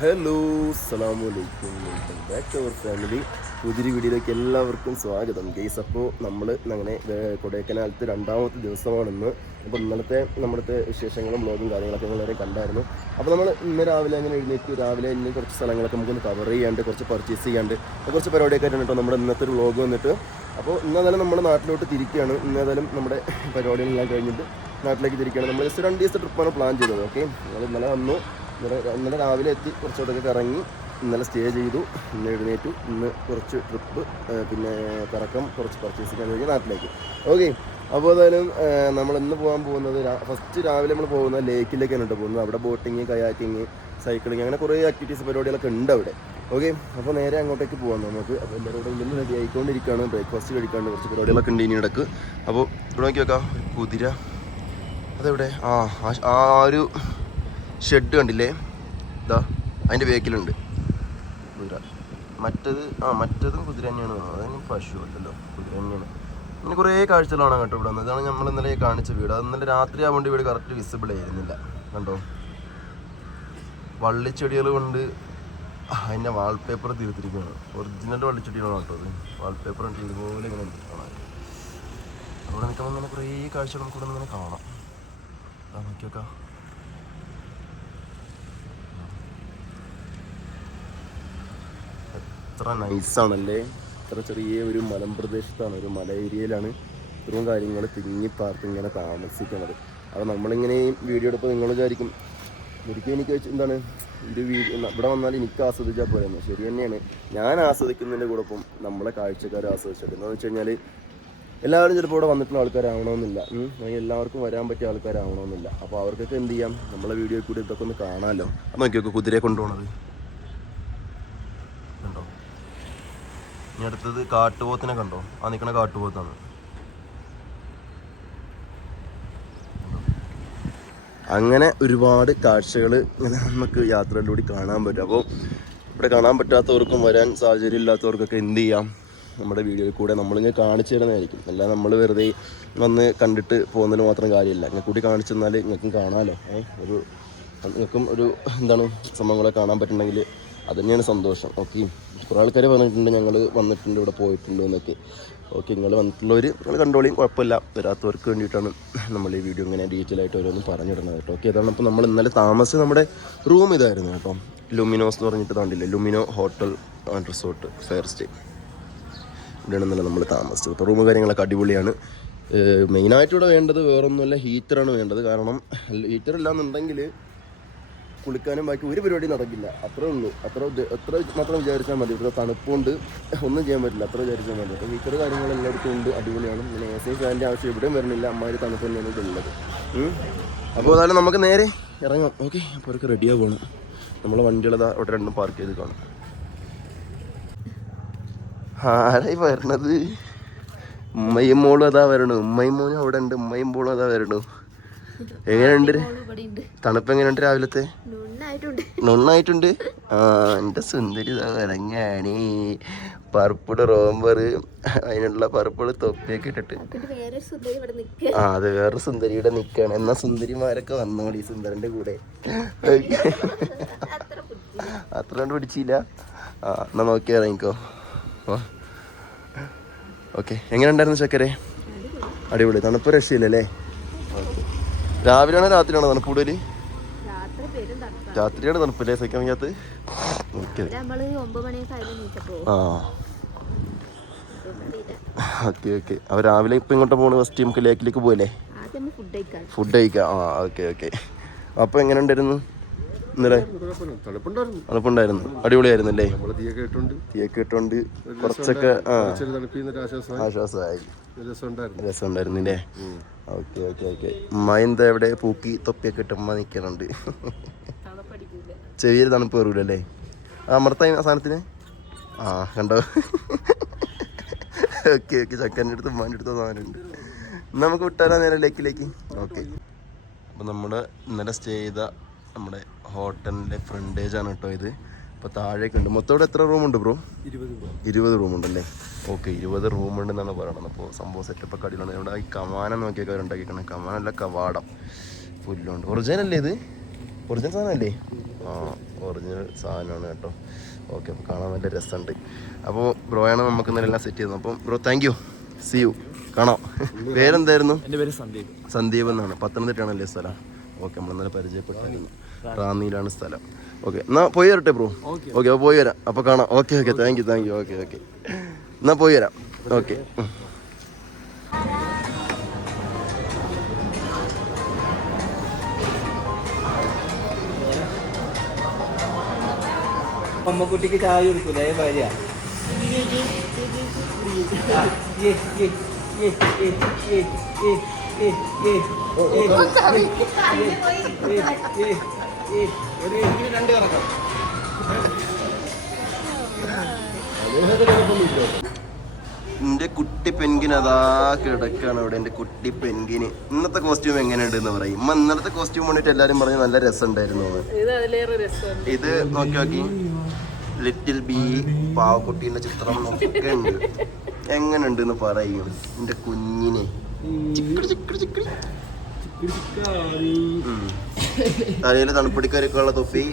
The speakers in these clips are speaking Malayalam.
ഹലോ അസ്സലാമലൈക്കും, welcome back to our family. പുതിയൊരു വീഡിയോയിലേക്ക് എല്ലാവർക്കും സ്വാഗതം ഗെയ്സ്. അപ്പോൾ നമ്മൾ അങ്ങനെ കൊടൈക്കനാലത്ത് രണ്ടാമത്തെ ദിവസമാണെന്ന്. അപ്പോൾ ഇന്നലത്തെ നമ്മുടെ വിശേഷങ്ങളും വ്ളോഗും കാര്യങ്ങളൊക്കെ വളരെ കണ്ടായിരുന്നു. അപ്പോൾ നമ്മൾ ഇന്ന് രാവിലെ അങ്ങനെ എഴുന്നേറ്റ് രാവിലെ ഇന്ന് കുറച്ച് സ്ഥലങ്ങളൊക്കെ നമുക്കൊന്ന് കവർ ചെയ്യാണ്ട്, കുറച്ച് പർച്ചേസ് ചെയ്യാണ്ട്, കുറച്ച് പരിപാടിയൊക്കെ ആയിട്ടാണ് കേട്ടോ നമ്മുടെ ഇന്നത്തെ ഒരു വ്ളോഗ് വന്നിട്ട്. അപ്പോൾ ഇന്നേതായാലും നമ്മുടെ നാട്ടിലോട്ട് തിരിക്കുകയാണ്. ഇന്നേതായാലും നമ്മുടെ പരിപാടികളെല്ലാം കഴിഞ്ഞിട്ട് നാട്ടിലേക്ക് തിരിക്കുകയാണ്. നമ്മൾ ജസ്റ്റ് 2 ദിവസത്തെ ട്രിപ്പാണ് പ്ലാൻ ചെയ്തത്. ഓക്കെ, നമ്മൾ ഇന്നലെ വന്നു, ഇന്നലെ രാവിലെ എത്തി, കുറച്ചുകൂടെയൊക്കെ കറങ്ങി, ഇന്നലെ സ്റ്റേ ചെയ്തു, ഇന്ന് എഴുന്നേറ്റു, ഇന്ന് കുറച്ച് ട്രിപ്പ്, പിന്നെ കറക്കം, കുറച്ച് പർച്ചേസിങ് കഴിഞ്ഞ് നാട്ടിലേക്ക്. ഓക്കെ, അപ്പോൾ ഏതായാലും നമ്മൾ ഇന്ന് പോകാൻ പോകുന്നത് ഫസ്റ്റ് രാവിലെ നമ്മൾ പോകുന്നത് ലേക്കിലേക്കാണ് കേട്ടോ പോകുന്നത്. അവിടെ ബോട്ടിങ്, കയാക്കിങ്, സൈക്ലിങ്, അങ്ങനെ കുറേ ആക്ടിവിറ്റീസ് പരിപാടികളൊക്കെ ഉണ്ട് അവിടെ. ഓക്കെ, അപ്പോൾ നേരെ അങ്ങോട്ടേക്ക് പോകാം നമുക്ക്. അപ്പോൾ എല്ലാവരും ഇവിടെ നിന്ന് റെഡി ആയിക്കൊണ്ടിരിക്കുകയാണ്, ബ്രേക്ക്ഫാസ്റ്റ് കഴിക്കാണ്ട് കുറച്ച് പരിപാടികളൊക്കെ ഉണ്ട് ഇനി ഇടക്ക്. അപ്പോൾ ഇവിടെ നോക്കി വെക്കാം, കുതിര അതെവിടെ? ആ ഒരു ഷെഡ് കണ്ടില്ലേ, ഇതാ അതിൻ്റെ ബേക്കിലുണ്ട് കുതിര. മറ്റതും കുതിര തന്നെയാണ്. അതിന് പശു അല്ലല്ലോ, കുതിര തന്നെയാണ്. ഇങ്ങനെ കുറേ കാഴ്ചകളാണ് കേട്ടോ ഇവിടെ വന്നത്. ഇതാണ് നമ്മൾ ഇന്നലെ കാണിച്ച വീട്. അത് ഇന്നലെ രാത്രി ആവുകൊണ്ട് വീട് കറക്റ്റ് വിസിബിൾ ആയിരുന്നില്ല. കണ്ടോ, വള്ളിച്ചെടികൾ കൊണ്ട് അതിൻ്റെ വാൾപേപ്പർ തീർത്തിരിക്കുകയാണ്. ഒറിജിനൽ വള്ളിച്ചെടികളാണ് കേട്ടോ അത്. വാൾപേപ്പർ ഉണ്ട് ഇതുപോലെ ഇങ്ങനെ കാണാൻ. അവിടെ നിൽക്കുമ്പോൾ ഇങ്ങനെ കുറേ കാഴ്ചകൾ നമുക്ക് ഇവിടെ ഇങ്ങനെ കാണാം. നോക്കി വെക്കാം, എത്ര നൈസാണല്ലേ. ഇത്ര ചെറിയ ഒരു മലമ്പ്രദേശത്താണ്, ഒരു മല ഏരിയയിലാണ് ഇത്രയും കാര്യങ്ങൾ തിങ്ങി പാർത്ത് ഇങ്ങനെ താമസിക്കുന്നത്. അപ്പോൾ നമ്മളിങ്ങനെ വീഡിയോ എടുപ്പോൾ നിങ്ങൾ വിചാരിക്കും ഒരിക്കലും എനിക്ക് എന്താണ് ഇത് ഇവിടെ വന്നാൽ എനിക്ക് ആസ്വദിച്ചാൽ പോലെയെന്ന്. ശരി തന്നെയാണ്, ഞാൻ ആസ്വദിക്കുന്നതിൻ്റെ കൂടെ ഒപ്പം നമ്മളെ കാഴ്ചക്കാർ ആസ്വദിച്ചത്. എന്താണെന്ന് വെച്ച് കഴിഞ്ഞാൽ എല്ലാവരും ചിലപ്പോൾ ഇവിടെ വന്നിട്ടുള്ള ആൾക്കാരാവണമെന്നില്ല, എല്ലാവർക്കും വരാൻ പറ്റിയ ആൾക്കാരാവണമെന്നില്ല. അപ്പോൾ അവർക്കൊക്കെ എന്ത് ചെയ്യാം, നമ്മളെ വീഡിയോയിൽ കൂടി ഇതൊക്കെ ഒന്ന് കാണാമല്ലോ. അപ്പം നോക്കിയൊക്കെ കുതിരയെ കൊണ്ടുപോകണത് കണ്ടോ. ഇനി അടുത്തത് കാട്ടുപോത്തിനെ കണ്ടോ, ആ നിൽക്കണ കാട്ടുപോത്താണ്. അങ്ങനെ ഒരുപാട് കാഴ്ചകൾ ഇങ്ങനെ നമുക്ക് യാത്രയിലൂടെ കാണാൻ പറ്റും. അപ്പോൾ ഇവിടെ കാണാൻ പറ്റാത്തവർക്കും വരാൻ സാഹചര്യം ഇല്ലാത്തവർക്കൊക്കെ എന്ത് ചെയ്യാം, നമ്മുടെ വീഡിയോയിൽ കൂടെ നമ്മളിങ്ങനെ കാണിച്ചു തരുന്നതായിരിക്കും. അല്ലാതെ നമ്മൾ വെറുതെ വന്ന് കണ്ടിട്ട് പോകുന്നതിന് മാത്രം കാര്യമില്ല. ഇങ്ങനെ കൂടി കാണിച്ചു തന്നാൽ നിങ്ങൾക്കും കാണാമല്ലോ. നിങ്ങൾക്കും ഒരു എന്താണ് സംഭവങ്ങളെ കാണാൻ പറ്റുന്നെങ്കിൽ അത് തന്നെയാണ് സന്തോഷം. ഓക്കെ, കുറേ ആൾക്കാർ പറഞ്ഞിട്ടുണ്ട് ഞങ്ങൾ വന്നിട്ടുണ്ട്, ഇവിടെ പോയിട്ടുണ്ട് എന്നൊക്കെ. ഓക്കെ, നിങ്ങൾ വന്നിട്ടുള്ളവർ നിങ്ങൾ കണ്ടോളിയും, കുഴപ്പമില്ല. വരാത്തവർക്ക് വേണ്ടിയിട്ടാണ് നമ്മൾ ഈ വീഡിയോ ഇങ്ങനെ ഡീറ്റെയിൽ ആയിട്ട് ഓരോന്നും പറഞ്ഞിടുന്നത് കേട്ടോ. ഓക്കെ, അതാണ്. അപ്പോൾ നമ്മൾ ഇന്നലെ താമസിച്ച് നമ്മുടെ റൂം ഇതായിരുന്നു കേട്ടോ. ലുമിനോസ് എന്ന് പറഞ്ഞിട്ട് കണ്ടില്ലേ, Lumino hotel and resort fair stay. ഇവിടെയാണ് ഇന്നലെ നമ്മൾ താമസിച്ചത്. അപ്പോൾ റൂം കാര്യങ്ങളൊക്കെ അടിപൊളിയാണ്. മെയിനായിട്ട് ഇവിടെ വേണ്ടത് വേറൊന്നുമല്ല, ഹീറ്ററാണ് വേണ്ടത്. കാരണം ഹീറ്റർ ഇല്ലാന്നുണ്ടെങ്കിൽ കുളിക്കാനും ബാക്കി ഒരു പരിപാടി നടക്കില്ല. അത്രേ ഉള്ളൂ. എത്ര മാത്രം വിചാരിച്ചാൽ മതി. ഇവിടെ തണുപ്പുകൊണ്ട് ഒന്നും ചെയ്യാൻ പറ്റില്ല, അത്ര വിചാരിച്ചാൽ മതി. അപ്പോൾ ഹീറ്റർ കാര്യങ്ങളെല്ലായിടത്തും ഉണ്ട്, അടിപൊളിയാണ്. പിന്നെ AC ഫാനിൻ്റെ ആവശ്യം ഇവിടെയും വരുന്നില്ല, അമ്മാതിരി തണുപ്പ് തന്നെയാണ് ഉള്ളത്. അപ്പോൾ അതായത് നമുക്ക് നേരെ ഇറങ്ങാം. ഓക്കെ, അപ്പോൾ അവർക്ക് റെഡിയാവുകയാണ്. നമ്മളെ വണ്ടികളതാ അവിടെ രണ്ടും പാർക്ക് ചെയ്ത് കാണും. ആരായി വരണത്? ഉമ്മയും മോളും അതാ വരണു. ഉമ്മയും മോനും അവിടെ ഉണ്ട്, ഉമ്മയും മോളും അതാ വരണു. എങ്ങനെയുണ്ട് തണുപ്പ്? എങ്ങനെയുണ്ട് രാവിലത്തെ? നന്നായിട്ടുണ്ട്. എൻ്റെ സുന്ദരി ഇറങ്ങാണ്. പർപ്പിള് റോംബർ, അതിനുള്ള പർപ്പിള് തൊപ്പിയൊക്കെ ഇട്ടിട്ട് അത് വേറെ സുന്ദരിയുടെ നിൽക്കുകയാണ്. എന്നാ സുന്ദരിമാരൊക്കെ വന്നോളി സുന്ദരൻ്റെ കൂടെ. അത്ര കൊണ്ട് പിടിച്ചില്ല. എന്നാ നോക്കി ഇറങ്ങിക്കോ. ഓക്കെ, എങ്ങനെ ഉണ്ടായിരുന്നു ചക്കരെ? അടിപൊളി. തണുപ്പ് രക്ഷയില്ലല്ലേ? രാവിലെയാണോ രാത്രിയാണോ തണുപ്പ് കൂടുതൽ? രാത്രിയാണ് തണുപ്പല്ലേ സഹിക്കാൻ വയ്യാത്ത? Okay okay okay. അപ്പോൾ രാവിലെ ഇപ്പം ഇങ്ങോട്ട് പോകണം? ഫസ്റ്റ് നമുക്ക് ലേക്കിലേക്ക് പോയല്ലേ, ഫുഡ് കഴിക്കാം. ഓക്കെ. അപ്പോൾ എങ്ങനെ ഉണ്ടായിരുന്നു ഇന്നലെ? തണുപ്പുണ്ടായിരുന്നു, അടിപൊളിയായിരുന്നു അല്ലേ? തീയൊക്കെ ഇട്ടുകൊണ്ട് കുറച്ചൊക്കെ ആശ്വാസമായി, രസമുണ്ടായിരുന്നു അല്ലേ? ഓക്കെ. ഉമ്മ എന്താ എവിടെ പൂക്കി തൊപ്പിയൊക്കെ ഇട്ട് ഉമ്മ നിൽക്കുന്നുണ്ട്. ചെറിയൊരു തണുപ്പ് വരൂലല്ലേ? അമർത്തായി ആ സാധനത്തിന്. കണ്ടോ? ഓക്കെ. ചക്കൻ്റെ അടുത്ത് ഉമ്മാൻ്റെ അടുത്ത് സാധനമുണ്ട്. നമുക്ക് വിട്ടാലോ നേരെ ലേക്കിലേക്ക്? ഓക്കെ. അപ്പോൾ നമ്മുടെ ഇന്നലെ സ്റ്റേ ചെയ്ത നമ്മുടെ ഹോട്ടലിൻ്റെ ഫ്രണ്ടേജാണ് കേട്ടോ ഇത്. അപ്പോൾ താഴേക്ക് ഉണ്ട്. മൊത്തം ഇവിടെ എത്ര റൂമുണ്ട് ബ്രോ? 20 റൂമുണ്ടല്ലേ? ഓക്കെ, 20 റൂമുണ്ടെന്നാണ് പറയണത്. അപ്പോൾ സംഭവം സെറ്റപ്പ് കടിയിലാണ്. ഇവിടെ ഈ കമാനം നോക്കിയൊക്കെ അവരുണ്ടാക്കിക്കണം. കമാനല്ല, കവാടം പുല്ലുണ്ട്. ഒറിജിനൽ അല്ലേ ഇത്? ഒറിജിനൽ സാധനമല്ലേ? ആ ഒറിജിനൽ സാധനമാണ് കേട്ടോ. ഓക്കെ, അപ്പോൾ കാണാൻ നല്ല രസമുണ്ട്. അപ്പോൾ ബ്രോയാണ് നമുക്ക് ഇന്നലെ എല്ലാം സെറ്റ് ചെയ്തത്. അപ്പം bro thank you, see you, കാണാം. പേരെന്തായിരുന്നു? എൻ്റെ പേര് സന്ദീപ്. സന്ദീപ് എന്നാണ്. പത്തനംതിട്ടയാണല്ലേ സ്ഥലം? ഓക്കെ, നമ്മൾ ഇന്നലെ പരിചയപ്പെട്ടായിരുന്നു. റാന്നിയിലാണ് സ്ഥലം. ഓക്കെ, എന്നാൽ പോയി വരട്ടെ ബ്രോ. ഓക്കെ, അപ്പോൾ പോയി വരാം. അപ്പോൾ കാണാം. Okay, thank you. ഓക്കെ, എന്നാൽ പോയി വരാം. ഓക്കെ. അമ്മക്കുട്ടിക്ക് ചായ കൊടുക്കൂലേ ഭാര്യ? എൻ്റെ കുട്ടി പെൻഗിൻ അതാ കിടക്കാണ് അവിടെ. എൻ്റെ കുട്ടി പെൻഗിന്. ഇന്നത്തെ കോസ്റ്റ്യൂം എങ്ങനെയുണ്ട് എന്ന് പറയും. ഇന്നലത്തെ കോസ്റ്റ്യൂം കണ്ടിട്ട് എല്ലാവരും പറഞ്ഞു നല്ല രസമുണ്ടായിരുന്നു. ഇത് നോക്കി ലിറ്റിൽ ബി പാവക്കുട്ടീൻ്റെ ചിത്രം ഒക്കെ ഉണ്ട്. എങ്ങനെയുണ്ട് എന്ന് പറയും എൻ്റെ കുഞ്ഞിനെ. തലയിൽ തണുപ്പിടിക്കാതിരിക്കാനുള്ള തൊപ്പി,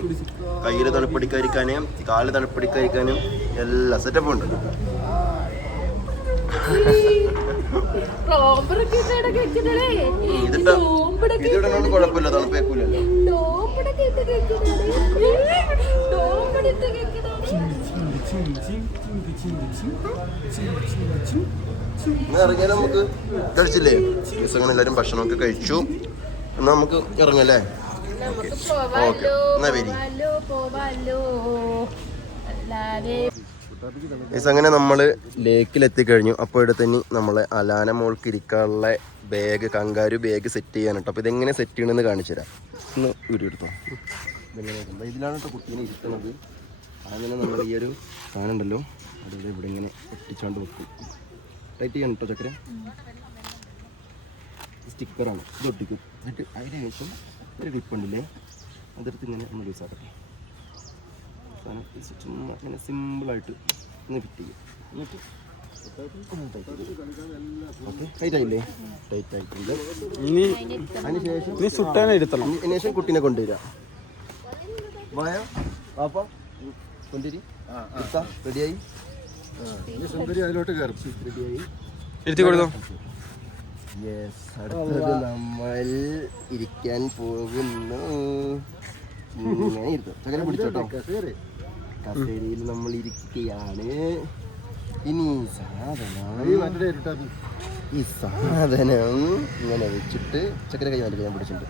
കയ്യിൽ തണുപ്പിടിക്കാതിരിക്കാനും കാല് തണുപ്പിടിക്കാതിരിക്കാനും എല്ലാ സെറ്റപ്പും ഉണ്ട്. ഇതിടണോണ്ട് കുഴപ്പമില്ല, തണുപ്പേക്കൂലല്ലോ. ഇറങ്ങിയാൽ നമുക്ക് കഴിച്ചില്ലേ? ദിവസങ്ങൾ എല്ലാവരും ഭക്ഷണമൊക്കെ കഴിച്ചു. എന്നാ നമുക്ക് ഇറങ്ങല്ലേ? ഓക്കെ, എന്നാ വരി. അങ്ങനെ നമ്മൾ ലേക്കിലെത്തിക്കഴിഞ്ഞു. അപ്പോൾ ഇവിടെ തന്നെ നമ്മളെ അലാന മോൾക്ക് ഇരിക്കാനുള്ള ബാഗ്, കങ്കാരു ബാഗ് സെറ്റ് ചെയ്യാൻ കേട്ടോ. അപ്പോൾ ഇതെങ്ങനെ സെറ്റ് ചെയ്യണമെന്ന് കാണിച്ചു തരാം. ഒന്ന് വീഡിയോ എടുത്തോ. ഇതിലാണ് കേട്ടോ കുട്ടീനെ ഇരിക്കുന്നത്. അങ്ങനെ നമ്മൾ ഈ ഒരു സാധനം ഉണ്ടല്ലോ, അതിൽ ഇവിടെ ഇങ്ങനെ ഒട്ടിച്ചാണ്ട് വെക്കും. ടൈറ്റ് ചെയ്യണം കേട്ടോ ചക്കര. സ്റ്റിക്കറാണ്, ഇത് ഒട്ടിക്കും. എന്നിട്ട് അതിന് ശേഷം ഒരു ക്ലിപ്പുണ്ടല്ലേ, അതെടുത്ത് ഇങ്ങനെ ഒന്ന് ലൂസാക്കട്ടെ. ചുമ്മാ ഇങ്ങനെ സിമ്പിളായിട്ട് ഒന്ന് ഫിറ്റ് ചെയ്യും. എന്നിട്ട് ഓക്കെ, ടൈറ്റ് ആയില്ലേ? ടൈറ്റ് ആയിട്ടുണ്ട്. അതിന് ശേഷം കുട്ടീനെ കൊണ്ടുവരാം. വായ പാപ്പ കൊണ്ടുവരി. റെഡിയായി? അതിലോട്ട് കയറും. റെഡിയായി. യെസ്, അടുത്തത് നമ്മൾ ഇരിക്കാൻ പോകുന്നു. ഇങ്ങനെ ഇരുന്നു. ചക്കര പിടിച്ചോട്ടോ. കസേരയിൽ നമ്മൾ ഇരിക്കുകയാണ്. ഇനി ഈ സാധനം ഇങ്ങനെ വെച്ചിട്ട് ചക്കര കൈ മാറ്റി ഞാൻ പിടിച്ചിട്ടുണ്ട്.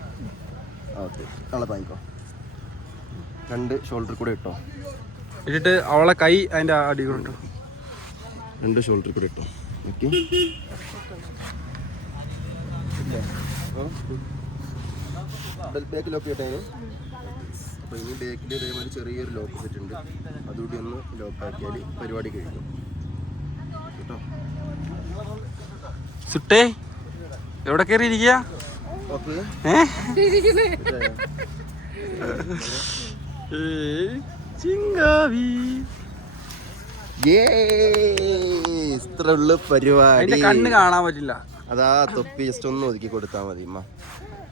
ഓക്കെ, നാളെ വാങ്ങിക്കോ. 2 ഷോൾഡർ കൂടെ ഇട്ടോ. ഇട്ടിട്ട് അവളെ കൈ അതിൻ്റെ അടി കൊണ്ടോ. 2 ഷോൾഡർ കൂടെ ഇട്ടോ. ഓക്കെ, ബാക്ക് ലോക്ക് ചെയ്യട്ടെ. അപ്പോൾ ഇനി ബാക്കിൽ ഇതേമാതിരി ചെറിയൊരു ലോക്ക് സെറ്റ് ഉണ്ട്. അതുകൂടി ഒന്ന് ലോക്കാക്കിയാൽ പരിപാടി കഴിക്കും കേട്ടോ. സുട്ടേ എവിടെ കയറി ഇരിക്കുക? ഓക്കെ, ഇത്ര ഉള്ള പരിപാടി. കണ്ണ് കാണാൻ പറ്റില്ല. അതാ തൊപ്പി ജസ്റ്റ് ഒന്ന് ഒതുക്കി കൊടുത്താൽ മതി.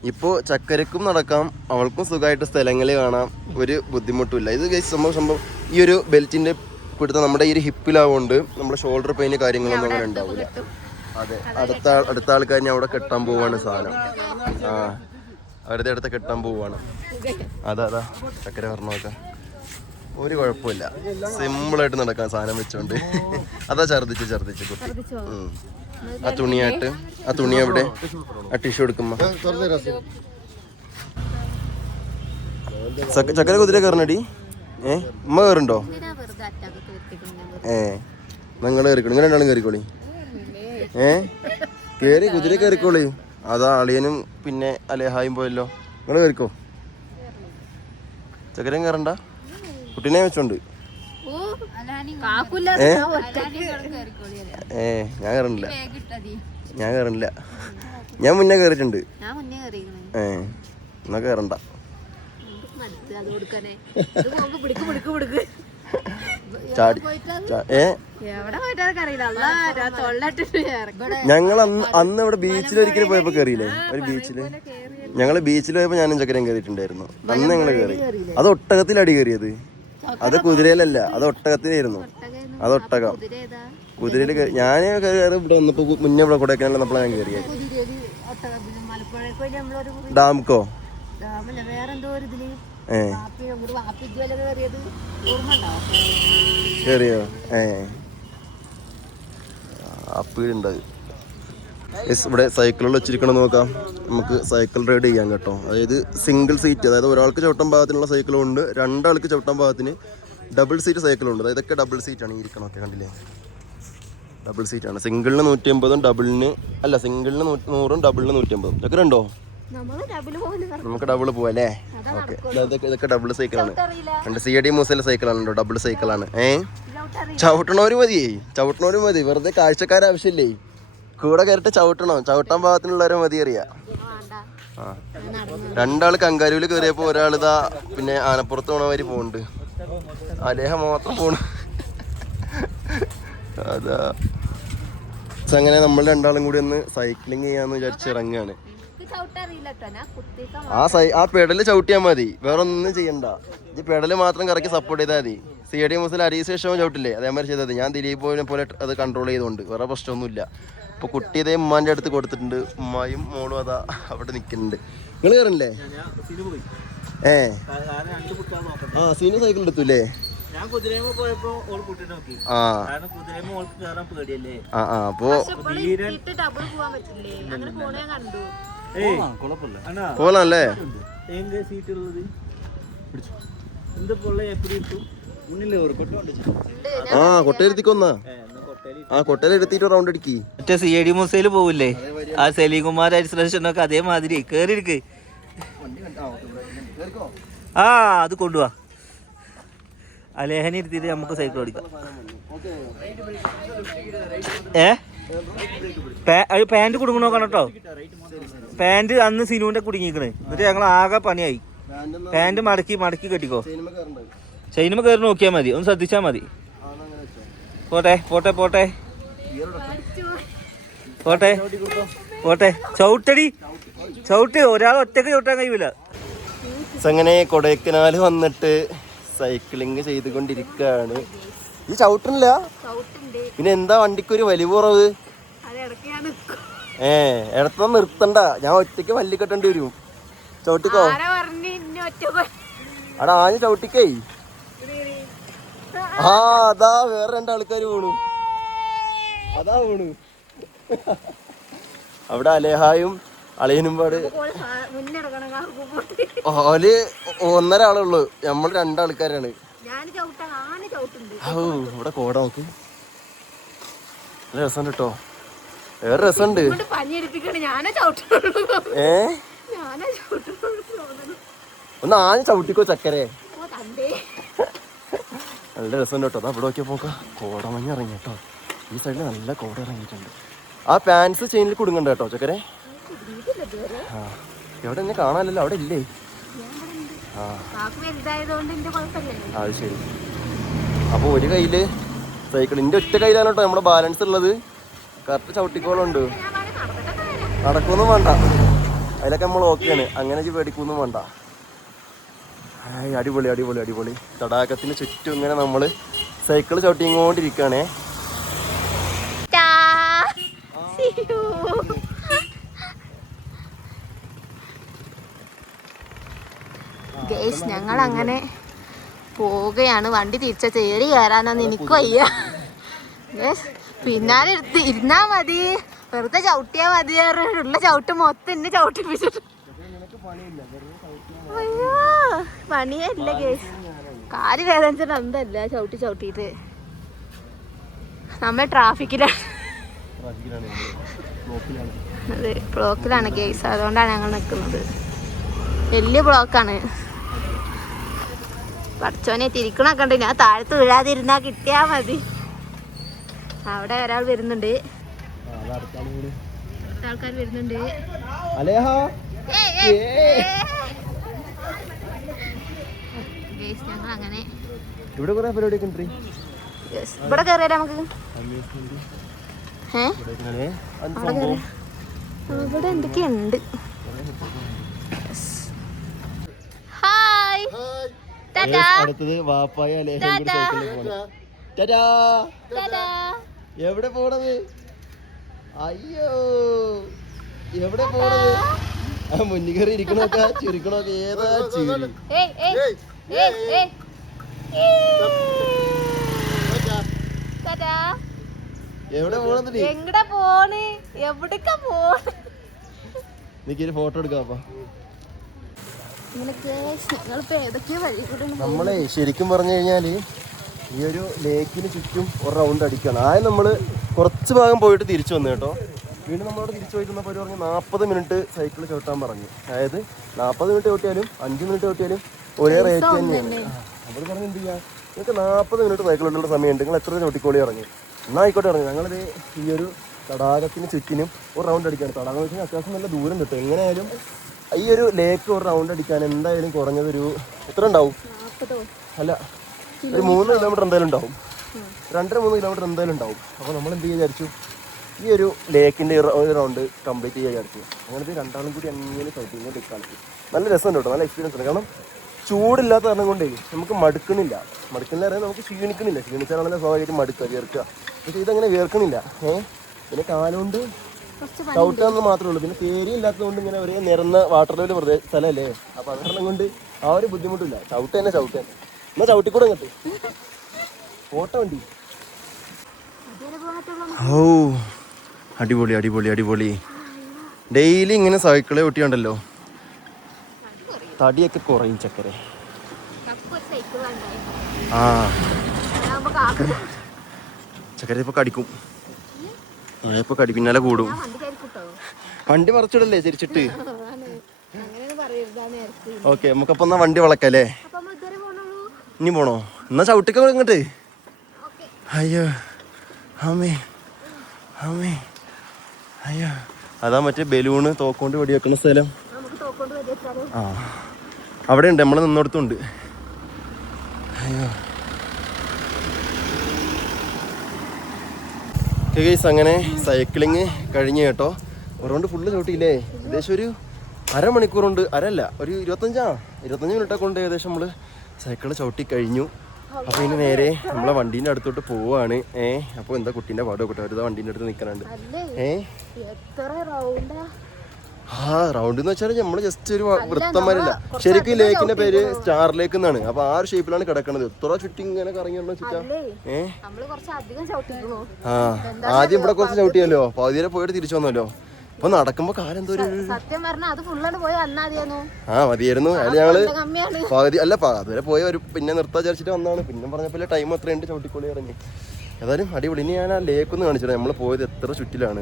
ഇപ്പോൾ ചക്കരക്കും നടക്കാം, അവൾക്കും സുഖമായിട്ട് സ്ഥലങ്ങളിൽ കാണാം, ഒരു ബുദ്ധിമുട്ടുമില്ല. ഇത് സംഭവം ഈ ഒരു ബെൽറ്റിൻ്റെ പിടുത്തം നമ്മുടെ ഈ ഒരു ഹിപ്പിലാവുകൊണ്ട് നമ്മുടെ ഷോൾഡർ പെയിന് കാര്യങ്ങളൊന്നും അങ്ങനെ ഉണ്ടാവില്ല. അതെ, അടുത്ത ആൾക്കാരിനെ അവിടെ കെട്ടാൻ പോവാണ് സാധനം. അവരുടെ അടുത്ത് കെട്ടാൻ പോവാണ്. അതാ ചക്കര പറഞ്ഞൊക്കെ ഒരു കുഴപ്പമില്ല, സിമ്പിളായിട്ട് നടക്കാൻ സാധനം വെച്ചോണ്ട്. അതാ ഛർദിച്ച് കുട്ടി. ആ തുണി എവിടെ? ആ ടിഷ്യൂ എടുക്കുമ്പോ ചക്കര കുതിര കയറണടി. ഉമ്മ കയറുണ്ടോ? നിങ്ങൾ കയറിക്കോളി, നിങ്ങൾ രണ്ടാളും കയറിക്കോളി. കയറി കുതിര കയറിക്കോളി. അതാ അളിയനും പിന്നെ അലേഹായും പോയല്ലോ. നിങ്ങൾ കയറിക്കോ. ചക്കരയും കയറണ്ട, കുട്ടീനെ വെച്ചോണ്ട്. ഞാൻ കയറണില്ല, ഞാൻ മുന്നേ കയറിയിട്ടുണ്ട്. എന്നാ കയറണ്ട. ഞങ്ങൾ അന്ന് ഇവിടെ ബീച്ചിൽ ഒരിക്കലും പോയപ്പോ കയറിയില്ലേ? ഒരു ബീച്ചില് ഞങ്ങള് ബീച്ചിൽ പോയപ്പോ ഞാനും ചക്കരയും കയറിയിട്ടുണ്ടായിരുന്നു. അന്ന് ഞങ്ങള് കയറി. അത് ഒട്ടകത്തിലടി കയറിയത്. അത് കുതിരയിലല്ല, അത് ഒട്ടകത്തിലായിരുന്നു. അത് ഒട്ടകം. കുതിരയിൽ ഞാൻ കയറി ഇവിടെ വന്നപ്പോ മുന്നേ ഇവിടെ കൊടൈക്കനാൽ വന്നപ്പോഴാണ് ഞാൻ കയറിയത്. ഡാംകോ കയറിയോ? അപ്പീടുണ്ടത്. ഇവിടെ സൈക്കിളുകൾ വെച്ചിരിക്കണം നോക്കാം. നമുക്ക് സൈക്കിൾ റൈഡ് ചെയ്യാം കേട്ടോ. അതായത് സിംഗിൾ സീറ്റ്, അതായത് ഒരാൾക്ക് ചവിട്ടാൻ പാകത്തിനുള്ള സൈക്കിളും ഉണ്ട്, രണ്ടാൾക്ക് ചവിട്ടാൻ പാകത്തിന് ഡബിൾ സീറ്റ് സൈക്കിളുണ്ട്. അതായത് ഇതൊക്കെ ഡബിൾ സീറ്റാണ് ഈ ഇരിക്കണമൊക്കെ, കണ്ടില്ലേ? ഡബിൾ സീറ്റാണ്. സിംഗിളിന് 150, ഡബിളിന് അല്ല, സിംഗിളിന് 100, ഡബിളിന് 150. ഇതൊക്കെ ഉണ്ടോ? നമുക്ക് ഡബിൾ പോവാ അല്ലേ? ഓക്കെ. ഇതൊക്കെ ഡബിൾ സൈക്കിളാണ്. രണ്ട് CID മൂസയിലെ സൈക്കിളാണല്ലോ, ഡബിൾ സൈക്കിളാണ്. ചവിട്ടണവര് മതി, വെറുതെ കാഴ്ചക്കാരെ ആവശ്യമില്ലേ. കൂടെ കയറിട്ട് ചവിട്ടാൻ പാകത്തിനുള്ളവരെ മതി അറിയാം. രണ്ടാള് കങ്കാരൂല് കയറിയപ്പോ ഒരാളിതാ പിന്നെ ആനപ്പുറത്ത് പോണവര് പോണ്ട്. അലേഹ മാത്രം പോണു. അതാ അങ്ങനെ നമ്മൾ രണ്ടാളും കൂടി ഒന്ന് സൈക്ലിങ് ചെയ്യാന്ന് വിചാരിച്ച് ഇറങ്ങാണ്. ആ പെഡല് ചവിട്ടിയാൽ മതി, വേറെ ഒന്നും ചെയ്യണ്ട. ഈ പെഡല് മാത്രം കറക്കി സപ്പോർട്ട് ചെയ്താൽ മതി. CID മൂസിൽ അരീസേഷവും ചവിട്ടില്ലേ, അതേമാതിരി ചെയ്താൽ മതി. ഞാൻ ദിലീപിനെ പോലെ അത് കൺട്രോൾ ചെയ്തുകൊണ്ട് വേറെ പ്രശ്നമൊന്നുമില്ല. അപ്പോൾ കുട്ടി ഇതേ ഉമ്മാൻ്റെ അടുത്ത് കൊടുത്തിട്ടുണ്ട്. ഉമ്മായും മോളും അതാ അവിടെ നിൽക്കുന്നുണ്ട്. നിങ്ങൾ കയറണില്ലേ? സീനു സൈക്കിൾ എടുത്തൂല്ലേ? പോലല്ലേ? കൊട്ടയിരുത്തിക്കൊന്നാ. കൊട്ടയിലെടുത്തിട്ട് റൗണ്ട് അടിക്കി. മറ്റേ CID മൂസയില് പോവില്ലേ, ആ സലീംകുമാർ ഐസൊലേഷനൊക്കെ അതേമാതിരി കേറിയിരിക്ക്. അത് കൊണ്ടുപോവാ. അലേഹനെ ഇരുത്തിയിട്ട് നമുക്ക് സൈക്കിൾ ഓടിക്കാം. പാന്റ് കുടുങ്ങണോ കേട്ടോ. പാന്റ് അന്ന് സിനുവിന്റെ കുടുങ്ങിക്കണ്. എന്നിട്ട് ഞങ്ങൾ ആകെ പണിയായി. പാന്റ് മടക്കി കെട്ടിക്കോ. ചൈനമ കയറി നോക്കിയാൽ മതി, ഒന്ന് ശ്രദ്ധിച്ചാൽ മതി. പോട്ടെ ചവിട്ട് ഒരാൾ ഒറ്റക്ക് ചവിട്ടാൻ കഴിയൂല. അങ്ങനെ കൊടൈക്കനാൽ വന്നിട്ട് സൈക്ലിങ് ചെയ്തുകൊണ്ടിരിക്കുകയാണ്. ഈ ചവിട്ടില്ല, പിന്നെ എന്താ വണ്ടിക്കൊരു വലിവ് കുറവ്? ഇടത്ത നിർത്തണ്ട, ഞാൻ ഒറ്റയ്ക്ക് വള്ളി കെട്ടേണ്ടി വരും. ചവിട്ടിക്കോ. അടാ ആഞ്ഞ് ചവിട്ടിക്കേ. അതാ വേറെ രണ്ടാൾക്കാര് വീണു. അവിടെ അലേഹായും അളിയനും പാട്. ഓല് 1.5 ആളുള്ളൂ, നമ്മൾ 2 ആൾക്കാരാണ്. ഇവിടെ കോട നോക്ക്, രസം കേട്ടോ. വേറെ രസമുണ്ട്. ഒന്ന് ആഞ്ഞ് ചവിട്ടിക്കോ ചക്കരെ. നല്ല രസമുണ്ട് കേട്ടോ. അവിടെ നോക്കിയാൽ പോക്ക കോട മഞ്ഞ് ഇറങ്ങി കേട്ടോ. ഈ സൈഡിൽ നല്ല കോട ഇറങ്ങിയിട്ടുണ്ട്. ആ പാൻസ് ചെയിനിൽ കുടുങ്ങണ്ട കേട്ടോ ചക്കരെ. എവിടെ എന്നെ കാണാനല്ലോ, അവിടെ ഇല്ലേ? അത് ശരി. അപ്പോൾ ഒരു കയ്യില് സൈക്കിളിൻ്റെ ഒറ്റ കയ്യിലാണ് കേട്ടോ നമ്മുടെ ബാലൻസ് ഉള്ളത്. കറക്റ്റ് ചവിട്ടിക്കോളുണ്ട്. നടക്കൊന്നും വേണ്ട, അതിലൊക്കെ നമ്മൾ ഓക്കെയാണ്. അങ്ങനെ പേടിക്കൊന്നും വേണ്ട. അടിപൊളി. തടാകത്തിന് ചുറ്റും ഇങ്ങനെ നമ്മൾ സൈക്കിൾ ചവിട്ടിക്കൊണ്ടിരിക്കുകയാണേ. ഞങ്ങൾ അങ്ങനെ പോവുകയാണ്. വണ്ടി തിരിച്ച ചേരി കയറാനൊന്നും എനിക്ക് വയ്യ. പിന്നാലെ എടുത്ത് ഇരുന്നാ മതി, വെറുതെ ചവിട്ടിയാ മതി. ഉള്ള ചവിട്ട് മൊത്തം എന്നെ ചവിട്ടിപ്പിച്ചിട്ട് അയ്യോ പണിയേ ഇല്ല കേസ്. കാല് വേദനിച്ചിട്ട് എന്തല്ല ചവിട്ടിട്ട്. നമ്മൾ ട്രാഫിക്കിലാണ്, അതെ ബ്ലോക്കിലാണ് കേസ്. അതുകൊണ്ടാണ് ഞങ്ങൾ നിൽക്കുന്നത്. വലിയ ബ്ലോക്കാണ്. പഠിച്ചോനെ തിരിക്കണൊക്കെ ഉണ്ട്. ഞാൻ താഴത്ത് വീഴാതിരുന്നാ കിട്ടിയാ മതി. അവിടെ ഒരാൾ വരുന്നുണ്ട്, ആൾക്കാർ വരുന്നുണ്ട്. ഞങ്ങൾ അങ്ങനെ ഇവിടെ കയറിയാലോ നമുക്ക്. അവിടെ എന്തൊക്കെയുണ്ട്. അടുത്തത് വാപ്പായ സൈക്കിളിൽ പോകണം. എവിടെ പോണത്? അയ്യോ എവിടെ പോണത്? ആ മുന്നിൽ കയറി ഇരിക്കണൊക്കെ ചിരിക്കണൊക്കെ ഏതാ ചിരി. എവിടെ പോണത്? എനിക്കൊരു ഫോട്ടോ എടുക്കാപ്പാ. നമ്മളെ ശരിക്കും പറഞ്ഞു കഴിഞ്ഞാല് ഈ ഒരു ലേക്കിന് ചുറ്റും ഒരു റൗണ്ട് അടിക്കണം. ആദ്യം നമ്മള് കുറച്ച് ഭാഗം പോയിട്ട് തിരിച്ചു വന്നു കേട്ടോ. വീണ്ടും നമ്മളോട് തിരിച്ചു പോയിരുന്നപ്പോൾ അവർ പറഞ്ഞു 40 മിനിറ്റ് സൈക്കിൾ ചവിട്ടാൻ പറഞ്ഞു. അതായത് 40 മിനിറ്റ് ചവിട്ടിയാലും 5 മിനിറ്റ് ചവിട്ടിയാലും ഒരേ റേറ്റ് തന്നെയാണ്. അവർ പറഞ്ഞു എന്ത് ചെയ്യാം, നിങ്ങൾക്ക് 40 മിനിറ്റ് സൈക്കിൾ ഉള്ള സമയമുണ്ട്, നിങ്ങൾ എത്ര ചവിട്ടിക്കോളി ഇറങ്ങി. എന്നാൽ ആയിക്കോട്ടെ ഇറങ്ങി. ഞങ്ങളിത് ഈ ഒരു തടാകത്തിന് ചുറ്റിനും ഒരു റൗണ്ട് അടിക്കുകയാണ്. തടാകം വെച്ചാൽ അത്യാവശ്യം നല്ല ദൂരം കിട്ടും. എങ്ങനെയായാലും ഈ ഒരു ലേക്ക് ഒരു റൗണ്ട് അടിക്കാൻ എന്തായാലും കുറഞ്ഞതൊരു എത്ര ഉണ്ടാവും? അല്ല, ഒരു 3 കിലോമീറ്റർ എന്തായാലും ഉണ്ടാവും. 2-3 കിലോമീറ്റർ എന്തായാലും ഉണ്ടാവും. അപ്പോൾ നമ്മൾ എന്ത് വിചാരിച്ചു, ഈ ഒരു ലേക്കിൻ്റെ ഒരു റൗണ്ട് കംപ്ലീറ്റ് ചെയ്യാൻ വിചാരിച്ചു. അങ്ങനത്തെ രണ്ടാളും കൂടി അങ്ങനെ ചവിട്ടിങ്ങനെ കളിക്കും. നല്ല രസമുണ്ട് കേട്ടോ, നല്ല എക്സ്പീരിയൻസ് ഉണ്ട്. കാരണം ചൂടില്ലാത്ത കാരണം കൊണ്ടേ നമുക്ക് മടുക്കണില്ല. അറിയാൻ നമുക്ക് ക്ഷീണിക്കണില്ല. ക്ഷീണിച്ചാലാണല്ലോ സ്വാഭാവികമായിട്ട് മടുക്കുക, വിയർക്കുക. പക്ഷേ ഇതങ്ങനെ വിയർക്കണില്ല. പിന്നെ കാലുകൊണ്ട് ചവിട്ടാന്ന് മാത്രമേ ഉള്ളൂ. പിന്നെ പേരി ഇല്ലാത്തതുകൊണ്ട് ഇങ്ങനെ ഒരേ നിരന്ന വാട്ടർ ലെവൽ സ്ഥലമല്ലേ. അപ്പം അത് കാരണം കൊണ്ട് ആ ഒരു ബുദ്ധിമുട്ടില്ല. ചവിട്ട് തന്നെ എന്നാൽ ചവിട്ടിക്കൂടെ അങ്ങോട്ട് ഓട്ട വണ്ടി. ഓ അടിപൊളി അടിപൊളി അടിപൊളി. ഡെയിലി ഇങ്ങനെ സൈക്കിളെ ഒട്ടിയുണ്ടല്ലോ, തടിയൊക്കെ കുറയും ചക്കര. ആ ചക്കര ഇപ്പൊ കടിക്കും, ഇപ്പൊ കടി പിന്നാലെ കൂടും. വണ്ടി മറച്ചിടല്ലേ ചരിച്ചിട്ട്. ഓക്കെ, നമുക്കപ്പൊ എന്നാ വണ്ടി വളക്കല്ലേ. ഇനി പോണോ? എന്നാ ചവിട്ടിക്കോ ഇങ്ങോട്ട്. അയ്യോ അമ്മേ അമ്മേ അയ്യോ, അതാ മറ്റേ ബലൂണ് തോക്കൊണ്ട് വെടി വെക്കുന്ന സ്ഥലം. ആ അവിടെ ഉണ്ട്, നമ്മൾ നിന്നിടത്തുണ്ട്. അയ്യോ ഗൈസ്, അങ്ങനെ സൈക്ലിങ് കഴിഞ്ഞ് കേട്ടോ. ഒരു റൗണ്ട് ഫുള്ള് ചവിട്ടിയില്ലേ. ഏകദേശം ഒരു അരമണിക്കൂർ കൊണ്ട്, അരല്ല ഒരു 25 മിനിറ്റൊക്കെ കൊണ്ട് ഏകദേശം നമ്മൾ സൈക്കിള് ചവിട്ടി കഴിഞ്ഞു. അപ്പോൾ ഇനി നേരെ നമ്മളെ വണ്ടീൻ്റെ അടുത്തോട്ട് പോവാണ്. അപ്പോൾ എന്താ കുട്ടീൻ്റെ പാട് നോക്കട്ടെ, ഒരു വണ്ടീൻ്റെ അടുത്ത് നിൽക്കാനുണ്ട്. ആ റൗണ്ട് എന്ന് വെച്ചാൽ നമ്മൾ ജസ്റ്റ് ഒരു വൃത്തന്മാരല്ല, ശരിക്കും ലേക്കിന്റെ പേര് സ്റ്റാർ ലേക്ക് എന്നാണ്. അപ്പൊ ആ ഒരു ഷേപ്പിലാണ് കിടക്കുന്നത്. എത്ര ചുറ്റി ഇങ്ങനെ കറങ്ങിയുള്ള ചുറ്റാ. ആ ആദ്യം ഇവിടെ കുറച്ച് ചവിട്ടിയല്ലോ, പകുതിരെ പോയിട്ട് തിരിച്ചു വന്നല്ലോ. അപ്പൊ നടക്കുമ്പോ കാലം എന്തോ മതിയായിരുന്നു. അതിൽ ഞങ്ങള് പകുതി അല്ല അതുവരെ പോയ ഒരു പിന്നെ നിർത്താൻ വിചാരിച്ചിട്ട് വന്നാണ്. പിന്നെ പറഞ്ഞപ്പോലെ ടൈം എത്രയുണ്ട് ചവിട്ടിക്കൊള്ളി ഇറങ്ങി. ഏതായാലും അടിപൊളി. ഇനി ഞാൻ ആ ലേക്കൊന്ന് കാണിച്ചിട്ട് നമ്മൾ പോയത് എത്ര ചുറ്റിലാണ്.